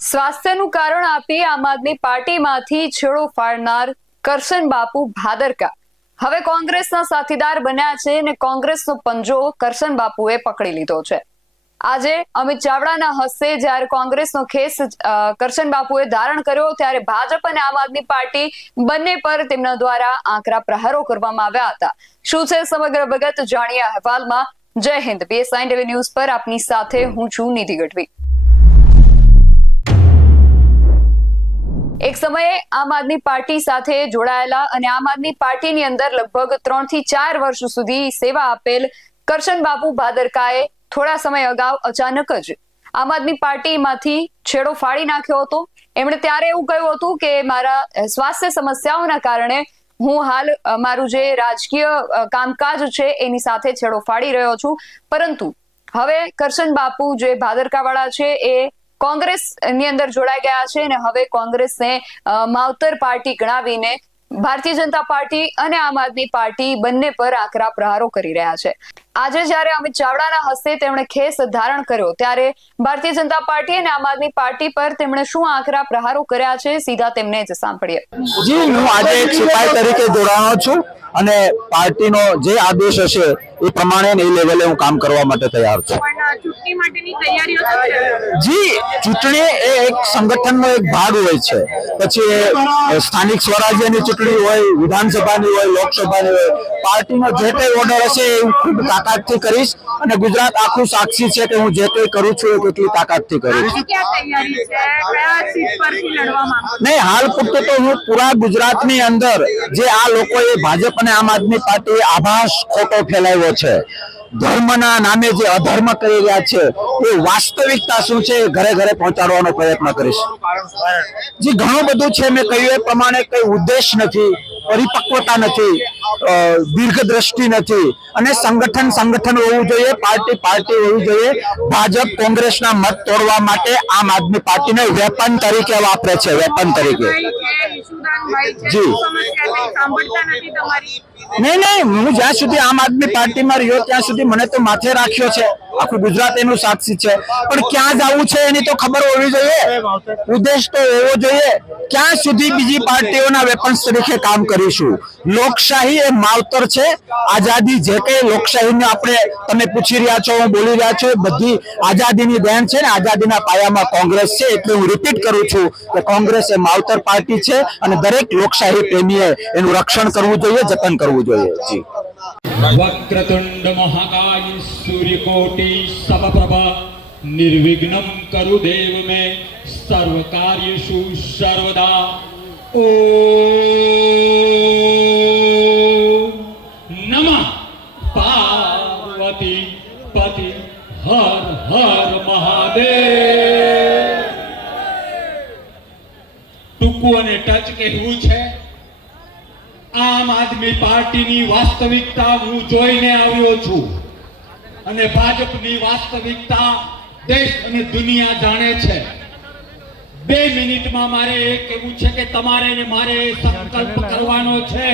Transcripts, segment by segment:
સ્વાસ્થ્યનું કારણ આપી આમ આદમી પાર્ટીમાંથી છેડો ફાડનાર કરશન બાપુ ભાદરકા હવે કોંગ્રેસના સાથીદાર બન્યા છે અને કોંગ્રેસનો પંજો કરશન બાપુએ પકડી લીધો છે। આજે અમિત ચાવડાના હસ્તે જ્યારે કોંગ્રેસનો ખેસ કરશન બાપુએ ધારણ કર્યો ત્યારે ભાજપ અને આમ આદમી પાર્ટી બંને પર તેમના દ્વારા આકરા પ્રહારો કરવામાં આવ્યા હતા। શું છે સમગ્ર વિગત જાણીએ અહેવાલમાં। જય હિન્દ। BSI TV ન્યૂઝ પર આપની સાથે હું છું નિધિ ગઢવી। એક સમયે આમ આદમી પાર્ટી સાથે જોડાયેલા અને આમ આદમી પાર્ટીની અંદર લગભગ 3 થી 4 વર્ષ સુધી સેવા આપેલ કરશન બાપુ ભાદરકાએ થોડા સમય અગાઉ અચાનક જ આમ આદમી પાર્ટીમાંથી છેડો ફાડી નાખ્યો હતો। એમણે ત્યારે એવું કહ્યું હતું કે મારા સ્વાસ્થ્ય સમસ્યાઓના કારણે હું હાલ મારું જે રાજકીય કામકાજ છે એની સાથે છેડો ફાડી રહ્યો છું, પરંતુ હવે કરશન બાપુ જે ભાદરકાવાળા છે એ કોંગ્રેસની અંદર જોડાઈ ગયા છે અને હવે કોંગ્રેસને માવતર પાર્ટી ગણાવીને ભારતીય જનતા પાર્ટી અને આમ આદમી પાર્ટી બંને પર આકરા પ્રહારો કરી રહ્યા છે। આજે જ્યારે અમિત ચાવડાના હસ્તે તેમણે ખેસ ધારણ કર્યો ત્યારે ભારતીય જનતા પાર્ટી અને આમ આદમી પાર્ટી પર તેમણે શું આકરા પ્રહારો કર્યા છે સીધા તેમને જ સાંભળીએ। જી, હું આજે એક સિપાઈ તરીકે જોડાયો છું અને પાર્ટીનો જે આદેશ હશે એ પ્રમાણે એ લેવલે હું કામ કરવા માટે તૈયાર છું। ચૂંટણી માટેની તૈયારીઓ જી, ચૂંટણી એ એક સંગઠનનો એક ભાગ હોય છે। પછી સ્થાનિક સ્વરાજ્યની ચૂંટણી હોય, વિધાનસભાની હોય, લોકસભાની હોય, પાર્ટીનો જે કંઈ ઓર્ડર હશે એ હું ખૂબ તાકાતથી કરીશ અને ગુજરાત આખું સાક્ષી છે કે હું જે કંઈ કરું છું એ કેટલી તાકાતથી કરીશ। નહીં, હાલ પૂરતું તો હું પૂરા ગુજરાતની અંદર જે આ લોકોએ ભાજપ અને આમ આદમી પાર્ટીએ આભાસ ખોટો ફેલાવ્યો છે, ધર્મના નામે જે અધર્મ કરી રહ્યા છે એ વાસ્તવિકતા શું છે એ ઘરે ઘરે પહોંચાડવાનો પ્રયત્ન કરીશ। જે ઘણું બધું છે, મેં કહ્યું એ પ્રમાણે કઈ ઉદ્દેશ નથી, પરિપક્વતા નથી, દીર્ઘદ્રષ્ટિ નથી અને સંગઠન હોવું જોઈએ, પાર્ટી હોવી જોઈએ। ભાજપ કોંગ્રેસના મત તોડવા માટે આમ આદમી પાર્ટીને વેપન તરીકે વાપરે છે, વેપન તરીકે। જી નહીં, હું જ્યાં સુધી આમ આદમી પાર્ટીમાં રહ્યો ત્યાં સુધી મને તો માથે રાખ્યો છે, આખું ગુજરાત એનું સાક્ષી છે, પણ ક્યાં જવું છે એની તો ખબર હોવી જોઈએ, ઉદ્દેશ તો હોવો જોઈએ। ક્યાં સુધી બીજી પાર્ટીઓના વેપન્સ તરીકે કામ કરીશું? લોકશાહી એ માવતર છે, આઝાદી જે કઈ લોકશાહીને આપણે તમે પૂછી રહ્યા છો, હું બોલી રહ્યા છું, બધી આઝાદીની દેન છે ને આઝાદીના પાયામાં કોંગ્રેસ છે। એટલે હું રિપીટ કરું છું કે કોંગ્રેસ એ માવતર પાર્ટી છે અને દરેક લોકશાહી પ્રેમીએ એનું રક્ષણ કરવું જોઈએ, જતન કરવું જોઈએ। જી, વક્રતુંડ મહાકાય સૂર્યકોટિ સમપ્રભા નિર્વિઘ્નમ કરુ દેવ મે સર્વ કાર્યેષુ સર્વદા। ઓમ નમઃ પાર્વતી પતિ હર હર મહાદેવ। ટૂંકું અને ટચ કહેવું છે, આમ આદમી પાર્ટીની વાસ્તવિકતા હું જોઈને આવ્યો છું અને ભાજપની વાસ્તવિકતા દેશ અને દુનિયા જાણે છે। 2 મિનિટમાં મારે એ કહેવું છે કે તમારે ને મારે સંકલ્પ કરવાનો છે।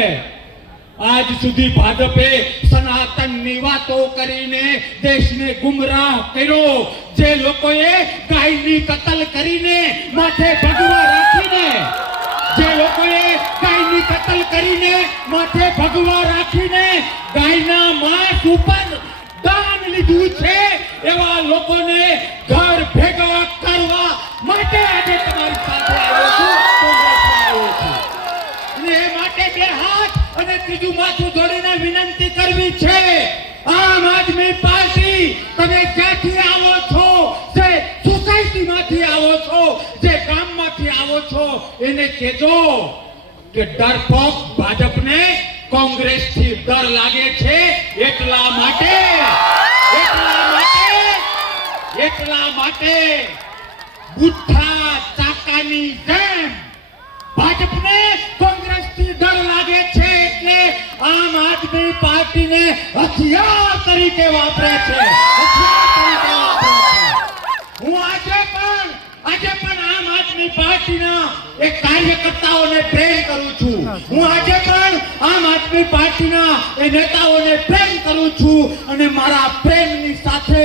આજ સુધી ભાજપે સનાતનની વાતો કરીને દેશને ગુમરાહ કર્યો। જે લોકોએ ગાયની કતલ કરીને માથે ભગવા રાખીને, જે લોકોએ ગાયની કતલ કરીને માથે ભગવા રાખીને ગાયના માંસ ઉપર દાન લીધું છે, એવા લોકોને ઘર ભેગા કરવા માટે આજે તમારી સાથે આવ્યો છું, અને એ માટે 2 હાથ અને ત્રીજું માથું જોડીને વિનંતી કરવી છે, આમ આદમી પાર્ટી તમે ક્યાંથી આવો છો, જે સોસાયટીમાંથી આવો છો, જે ગામમાંથી આવો છો, એને કહેજો કે ડરપોક ભાજપને કોંગ્રેસથી ડર લાગે છે, એટલા માટે બુઠ્ઠા ચાકાની જેમ ભાજપને કોંગ્રેસથી ડર લાગે છે, એટલે આમ આદમી પાર્ટીને હથિયાર તરીકે વાપરે છે। હું આજે પણ આમ આદમી પાર્ટીના એક કાર્યકર્તાઓને પ્રેમ કરું છું, હું આજે પણ આમ આદમી પાર્ટીના એ નેતાઓને પ્રેમ કરું છું અને મારા પ્રેમની સાથે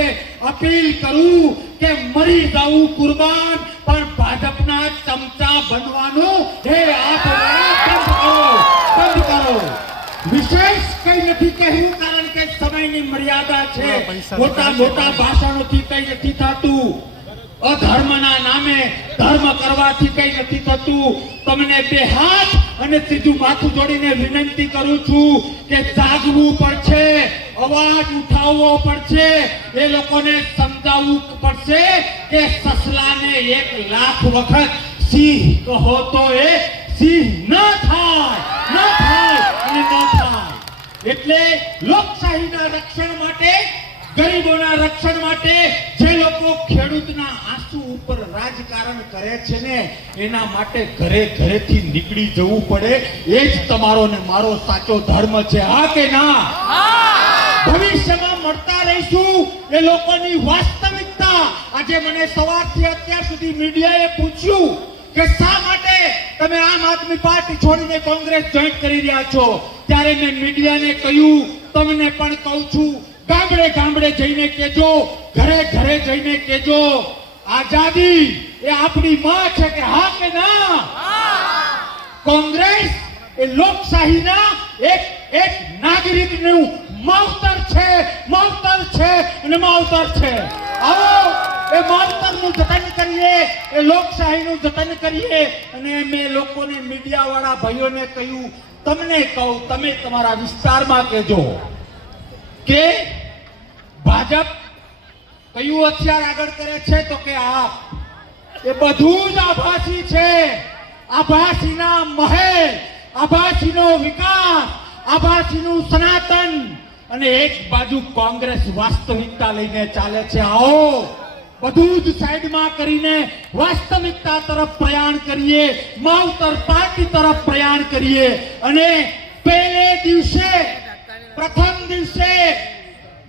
અપીલ કરું કે મરી જવું કુરબાન, પણ ભાજપના ચમચા બનવાનું હે આપ બંધ કરો. વિશેષ કઈ નથી કહેવું, કારણ કે સમયની મર્યાદા છે. મોટા મોટા ભાષણોથી કઈ નથી થતું. અધર્મના નામે ધર્મ કરવાથી કઈ નથી થતું. તમને બે હાથ અને સીધું માથું જોડીને વિનંતી કરું છું કે જાગવું પડશે, અવાજ ઉઠાવવો પડશે, એ લોકોને સમજાવવું પડશે કે સસલાને 1 લાખ વખત સિંહ કહો તો એ સિંહ ન થાય અને ન થાય. એટલે લોકશાહીના રક્ષણ માટે, ગરીબોના રક્ષણ માટે જે લોકો ખેડૂતના આંસુ ઉપર રાજકારણ કરે છે ને, એના માટે ઘરે ઘરેથી નીકળી જવું પડે. એ જ તમારો ને મારો સાચો ધર્મ છે. હા કે ના? ભવિષ્યમાં મળતા રહીશું એ લોકોની વાસ્તવિકતા. આજે મને સવારથી અત્યાર સુધી મીડિયાએ પૂછ્યું કે શા માટે તમે આમ આદમી પાર્ટી છોડીને કોંગ્રેસ જોઈન કરી રહ્યા છો, ત્યારે મેં મીડિયાને કહ્યું, તમને પણ કહું છું, ગામડે ગામડે જઈને કેજો, ઘરે ઘરે જઈને કેજો, આઝાદી એ આપણી માં છે કે હા કે ના? કોંગ્રેસ એ લોકશાહીના એક નાગરિકનું માવતર છે અને માવતર છે. આવો એ માવતરનું જતન કરીએ, એ લોકશાહીનું જતન કરીએ. અને મેં લોકોને, મીડિયા વાળા ભાઈઓને કહ્યું, તમને કહું, તમે તમારા વિસ્તારમાં કહેજો કે ભાજપ કયું હથિયાર આગળ કરે છે, તો કે આપ. એ બધું જ આભાસી છે. આભાસીના મહેલ, આભાસીનો વિકાસ, આભાસીનું સનાતન, અને એક બાજુ કોંગ્રેસ વાસ્તવિકતા લઈને ચાલે છે. આવો બધું જ સાઈડમાં કરીને વાસ્તવિકતા તરફ પ્રયાણ કરીએ, માવતર પાર્ટી તરફ પ્રયાણ કરીએ. અને પહેલે દિવસે, પ્રથમ દિવસે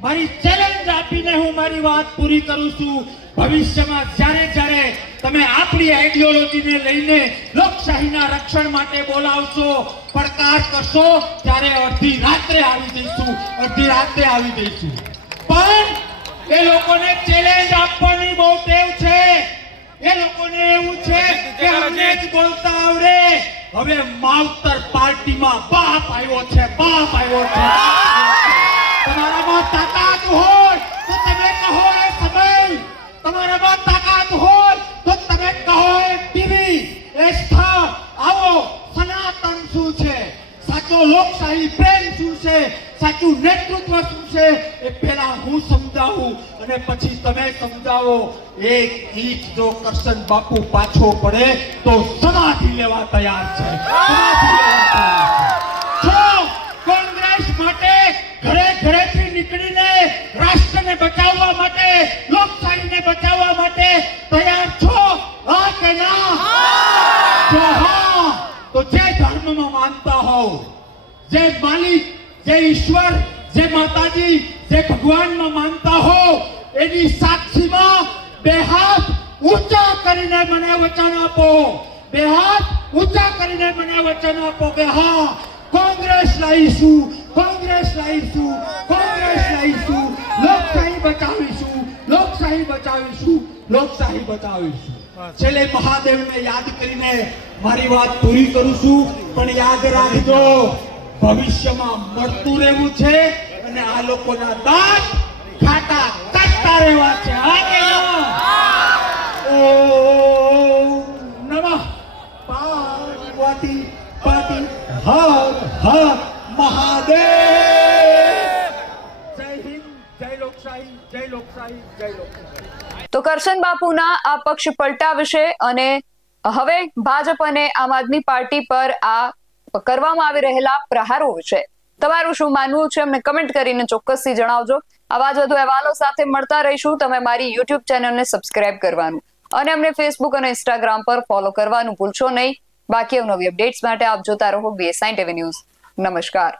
મારી ચેલેન્જ આપીને હું મારી વાત પૂરી કરું છું. ભવિષ્યમાં જ્યારે તમે આપણી આઈડિયોલોજીને લઈને લોકશાહીના રક્ષણ માટે બોલાવશો, પડકાર કરશો, ત્યારે અડધી રાત્રે આવી જઈશું. પણ એ લોકોને ચેલેન્જ આપવાની બહુ ટેવ છે. એ લોકોને એવું છે કે અમને જ બોલતા આવડે. હવે માવતર પાર્ટીમાં બાપ આવ્યો છે. તમારામાં તાકાત હોય તો તમે કહો એ સમય, તમારામાં તાકાત હોય તો તમે કહો એ ટીવી, એ સ્થળ. આવો સનાતન શું છે, સાચો લોકશાહી પ્રેમ શું છે, સાચું નેતૃત્વ શું છે, એ પહેલા હું સમજાવું અને પછી તમે સમજાવો. એક ઈંચ જો કરશન બાપુ પાછો પડે તો સમાધિ લેવા તૈયાર છે. કોંગ્રેસ માટે ઘરેથી નીકળીને રાષ્ટ્રને બચાવવા માટે, લોકશાહીને બચાવવા માટે તૈયાર છો? હા કે ના? જો હા, તો જે ધર્મમાં માનતા હોવ, જે માલિક, જે ઈશ્વર, જે માતાજી, જે ભગવાનમાં માનતા હોવ, એની સાક્ષીમાં 2 હાથ ઊંચા કરીને મને વચન આપો. 2 હાથ ઊંચા કરીને મને વચન આપો કે હા, કોંગ્રેસ લાવીશું, લોકશાહી બચાવીશું. છેલ્લે મહાદેવને યાદ કરીને મારી વાત પૂરી કરું છું. પણ યાદ રાખજો, ભવિષ્યમાં મળતું રહેવું છે અને આ લોકોના દાંત ખાટા કાઢતા રહેવા છે. હા કે ના? ઓમ નમઃ પાર્વતી હર હર મહાદેવ. જય હિન્દ, જય લોકશાહી, જય લોકશાહી, જય લોકશાહી. તો કરશન બાપુના આ પક્ષ પલટા વિશે અને હવે ભાજપ અને આમ આદમી પાર્ટી પર આ કરવામાં આવી રહેલા પ્રહારો વિશે તમારું શું માનવું છે અમને કમેન્ટ કરીને ચોક્કસથી જણાવજો. આવા જ વધુ અહેવાલો સાથે મળતા રહીશું. તમે મારી યુટ્યુબ ચેનલને સબસ્ક્રાઇબ કરવાનું અને અમને ફેસબુક અને ઇન્સ્ટાગ્રામ પર ફોલો કરવાનું ભૂલશો નહીં. બાકી નવી અપડેટ્સ માટે આપ જોતા રહો BS9 TV ન્યૂઝ. નમસ્કાર.